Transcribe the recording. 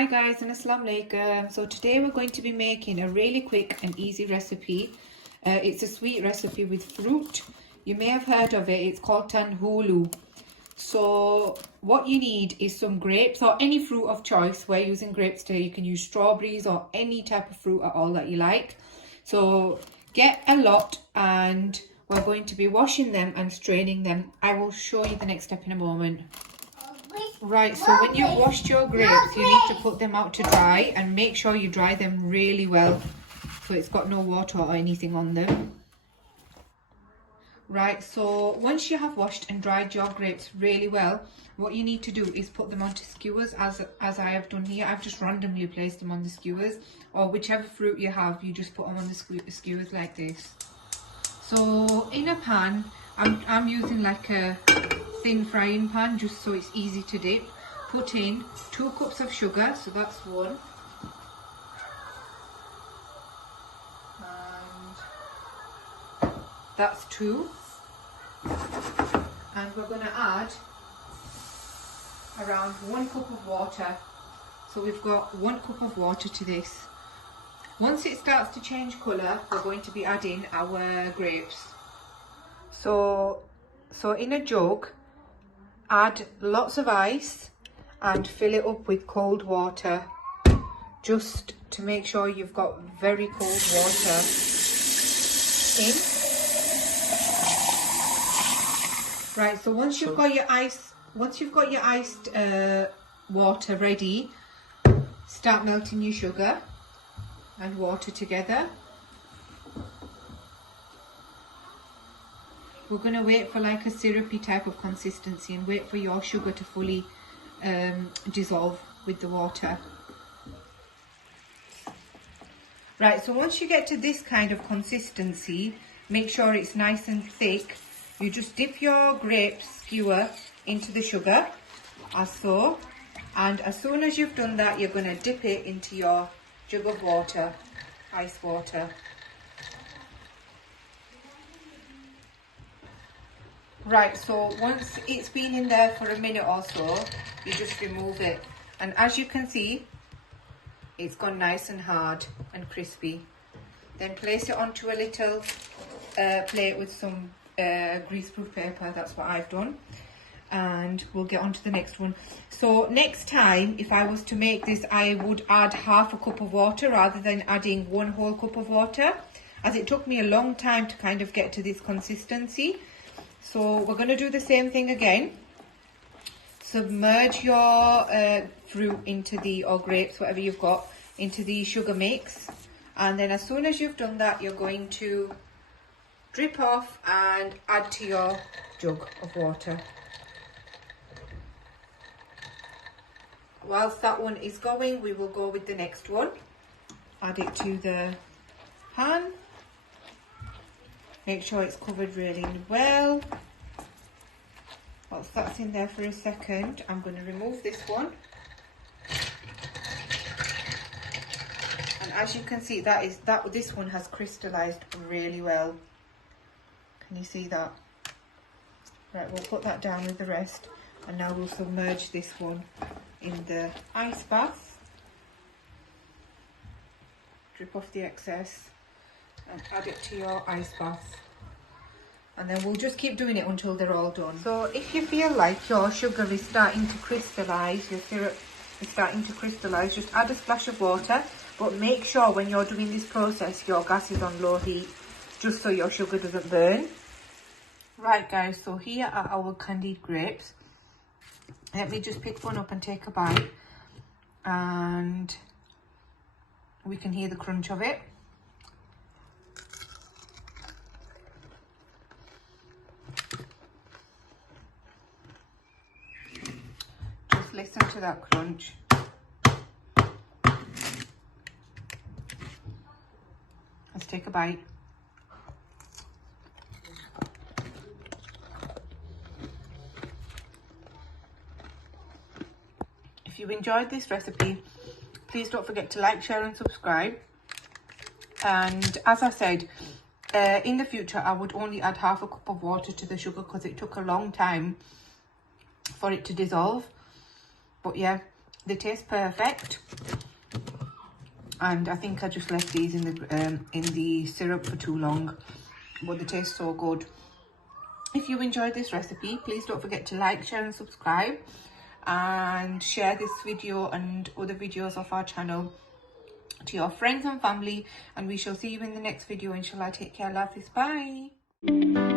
Hi guys and Assalamu alaikum. So today we're going to be making a really quick and easy recipe. It's a sweet recipe with fruit. You may have heard of it. It's called Tanghulu. So what you need is some grapes or any fruit of choice. We're using grapes today. You can use strawberries or any type of fruit at all that you like. So get a lot and we're going to be washing them and straining them. I will show you the next step in a moment. Right, so when you've washed your grapes, you need to put them out to dry and make sure you dry them really well so it's got no water or anything on them. Right, so once you have washed and dried your grapes really well, what you need to do is put them onto skewers as I have done here. I've just randomly placed them on the skewers, or whichever fruit you have, you just put them on the skewers like this. So in a pan, I'm using like a thin frying pan just so it's easy to dip. Put in 2 cups of sugar, so that's 1. And that's 2. And we're going to add around 1 cup of water. So we've got 1 cup of water to this. Once it starts to change colour, we're going to be adding our grapes. So in a jug, add lots of ice and fill it up with cold water, just to make sure you've got very cold water in. Right, so once you've got your iced water ready, start melting your sugar and water together. We're going to wait for like a syrupy type of consistency and wait for your sugar to fully dissolve with the water. Right, so once you get to this kind of consistency, make sure it's nice and thick. You just dip your grape skewer into the sugar, as so. And as soon as you've done that, you're going to dip it into your jug of water, ice water. Right, so once it's been in there for a minute or so, you just remove it. And as you can see, it's gone nice and hard and crispy. Then place it onto a little plate with some greaseproof paper. That's what I've done. And we'll get on to the next one. So next time, if I was to make this, I would add half a cup of water rather than adding 1 whole cup of water, as it took me a long time to kind of get to this consistency. So we're going to do the same thing again. Submerge your fruit into or grapes, whatever you've got, into the sugar mix. And then as soon as you've done that, you're going to drip off and add to your jug of water. Whilst that one is going, we will go with the next one. Add it to the pan. Make sure it's covered really well. Whilst that's in there for a second, I'm going to remove this one. And as you can see, this one has crystallized really well. Can you see that? Right, we'll put that down with the rest. And now we'll submerge this one in the ice bath. Drip off the excess and add it to your ice bath. And then we'll just keep doing it until they're all done. So if you feel like your sugar is starting to crystallize, your syrup is starting to crystallize, just add a splash of water. But make sure when you're doing this process, your gas is on low heat, just so your sugar doesn't burn. Right guys, so here are our candied grapes. Let me just pick one up and take a bite. And we can hear the crunch of it. Just listen to that crunch. Let's take a bite. If you enjoyed this recipe, please don't forget to like, share and subscribe. And as I said, in the future I would only add half a cup of water to the sugar because it took a long time for it to dissolve. But yeah, They taste perfect, and I think I just left these in the syrup for too long, but they taste so good. If you enjoyed this recipe, please don't forget to like, share and subscribe, and share this video and other videos of our channel to your friends and family, and we shall see you in the next video. Inshallah. Take care. Love this. Bye.